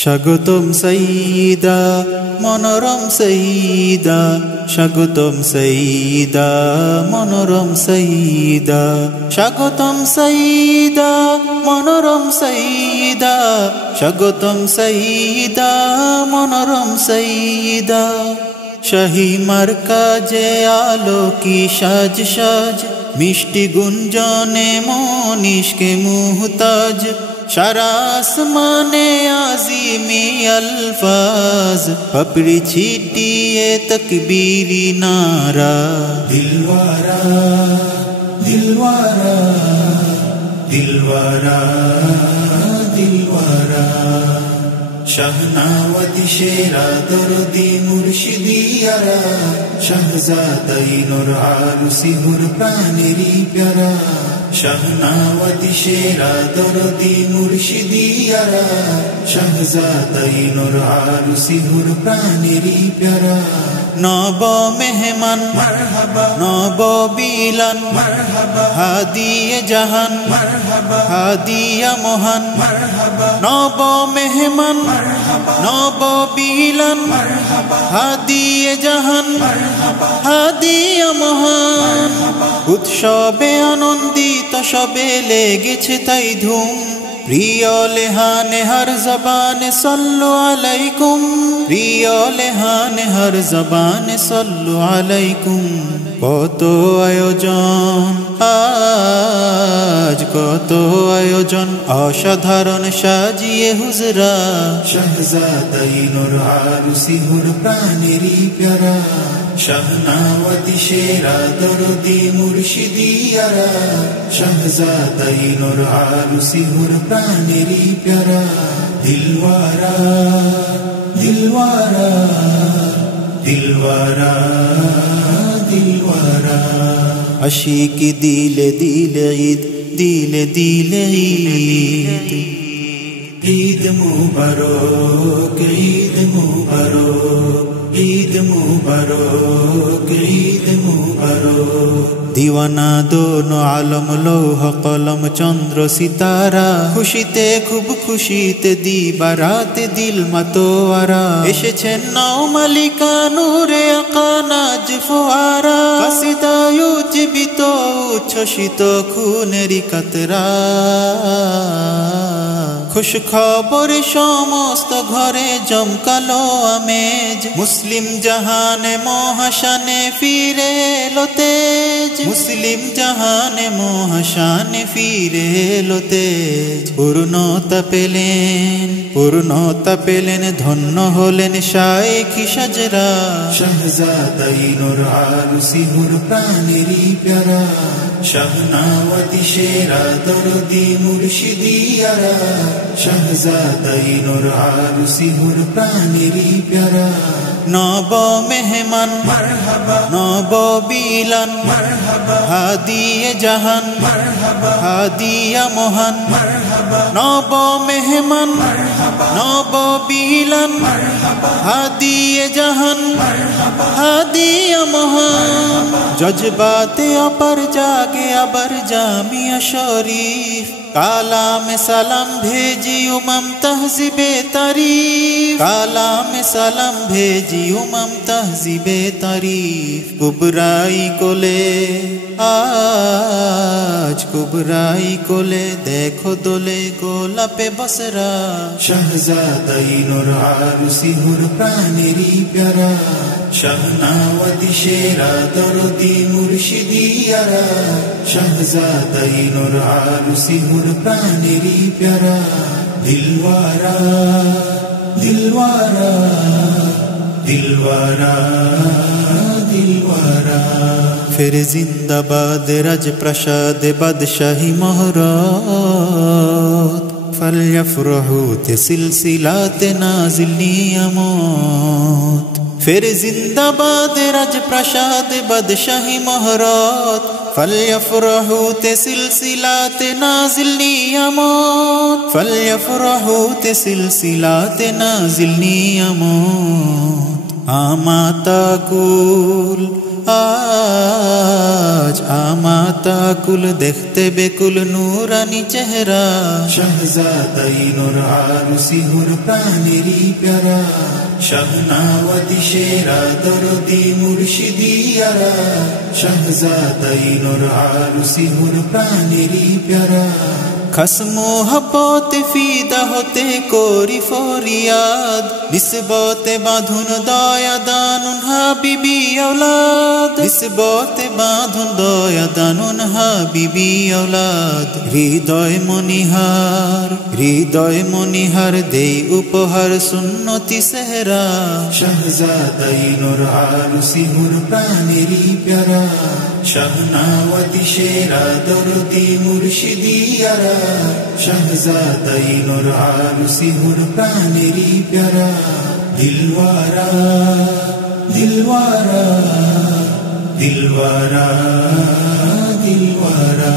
স্বাগতম সাইয়্যিদা মনোরম সাইয়্যিদা, স্বাগতম সাইয়্যিদা মনোরম সাইয়্যিদা, স্বাগতম সাইয়্যিদা মনোরম সাইয়্যিদা, স্বাগতম সাইয়্যিদা মনোরম সাইয়্যিদা। শাহী মারকাজে আলো কি সাজ সাজ, মিষ্টি গুঞ্জনে মনিশকে মুহতাজ, সারা আসমানে আজিমি আলফাজ, পাপড়ি ছিটিয়ে তকবীরি নারা। দিলওয়ারা দিলওয়ারা দিলওয়ারা দিলওয়ারা, শাহনাওয়াতি শেরা দরদি মুর্শিদিয়ারা, শাহজাদাই নূর আরুসি হুর প্রাণেরি প্যারা। শাহনাওয়াতি শেরা দরদি মুর্শিদিয়ারা, শাহজাদাই নূর আরুসি হুর প্রাণেরি প্যারা। নব মেহমান মারহাবা, নব বিলান মারহাবা, হাদিয়ে জাহান মারহাবা, হাদিয়া মহান মারহাবা। নব মেহমান মারহাবা, নব বিলান মারহাবা, হাদিয়ে জাহান মারহাবা, হাদিয়া মহান। উৎসবে আনন্দিত সবে লেগেছে তাই ধুম, প্রিয় লেহানে হর জবানে সল্লু আলাইকুম, প্রিয় লেহানে হর জবানে সল্লু আলাইকুম। কত আয়োজন আজ, কত আয়োজন অসাধারণ সাজিয়ে হুজরা, শাহজাদাই নূর আরুসি হুর প্রাণেরি প্যারা। শাহনাওয়াতি শেরা দরদি মুর্শিদিয়ারা, শাহজাদাই নূর আরুসি হুর প্রাণেরি প্যারা। দিলওয়ারা দিলওয়ারা দিলওয়ারা দিলওয়ারা, আশিকি দিলে দিলে ঈদ, দিলে দিলে ঈদ। ঈদ মুবারক ঈদ মুবারক ঈদ মুবারক ঈদ মুবারক। দিওয়ানা দোনো আলম লৌহ কলম চন্দ্র সিতারা, খুশিতে খুব খুশিতে দিবারাতে দিল মাতোয়ারা। এসেছেন নাও মালিকা নূরে আকা নাজ ফোয়ারা, কাসিদায় জীবিত উচ্ছ্বসিত খুনেরি কাতরা। খুশ খবর সমস্ত ঘরে জমকালো আমেজ, মুসলিম জাহানে মহাশানে ফিরে এলো তেজ, মুসলিম জাহানে মহাশানে ফিরে এলো তেজ। পূর্ণতা পেলেন পূর্ণতা পেলেন, ধন্য হলেন শায়েখি সাজরা, শাহজাদাই নূর আরুসি হুর প্রাণেরি প্যারা। শাহনাওয়াতি শেরা দরদি মুর্শিদিয়ারা, শাহজাদাই নূর আরুসি হুর প্রাণেরি প্যারা। নব মেহমান মারহাবা, নব বিলান মারহাবা, হাদিয়ে জাহান মারহাবা, হাদিয়া মহান মারহাবা। নব মেহমান মারহাবা, নব বিলান মারহাবা, হাদিয়ে জাহান মারহাবা, হাদিয়া মহান। জজবাতে অপার জাগে আবার জামিয়া শরীফ, কালামে সালাম ভেজি উমাম তহজিবে তারিফ, কালামে সালাম ভেজি উমাম তহজিবে তারিফ। কুবরাই কোলে আজ, কুবরাই কোলে দেখো দোলে গোলাপে বসরা, শাহজাদাই নূর আরুসি হুর প্রাণেরি প্যারা। শাহনাওয়াতি শেরা দরদি মুর্শিদিয়ারা, শাহজাদাই নূর আরুসি হুর প্রাণেরি প্যারা। দিলওয়ারা দিলওয়ারা দিলওয়ারা দিলওয়ারা। ফির জিন্দাবাদ রাজ প্রসাদ বাদশাহী মহরত, ফালইফরাহু তে সিলসিলাতে নাজিল নিয়ামত। ফির জিন্দাবাদ রাজ প্রসাদ বাদশাহী মহরত, ফালইফরাহু তে সিলসিলাতে নাজিল নিয়ামত, ফালইফরাহু তে সিলসিলাতে নাজিল নিয়ামত। আমাতা কুল আজ আমাতা কুল দেখতে বেকুল নূরানি চেহারা শাহজাদাই নূর আরুসি হুর প্রাণেরই প্যারা শাহনাওয়াতি শেরা দরদি মুর্শিদিয়ারা শাহজাদাই নূর আরুসি হুর প্রাণেরই প্যারা খাস মোহব্বতে ফিদা হতে করি ফরিয়াদ নিসবতে বাঁধুন দয়া দানুন হাবিবি আওলাদ নিসবতে বাঁধুন দয়া দানুন হাবিবি আওলাদ হৃদয় মনিহার দেই উপহার সুন্নতি সেহরা শাহজাদাই নূর আরুসি হুর প্রাণেরই প্যারা শাহনাওয়াতি শেরা দরদি মুর্শিদিয়ারা শাহজাদাই নূর আরুসি হুর প্রাণেরই প্যারা দিলওয়ারা দিলওয়ারা দিলওয়ারা দিলওয়ারা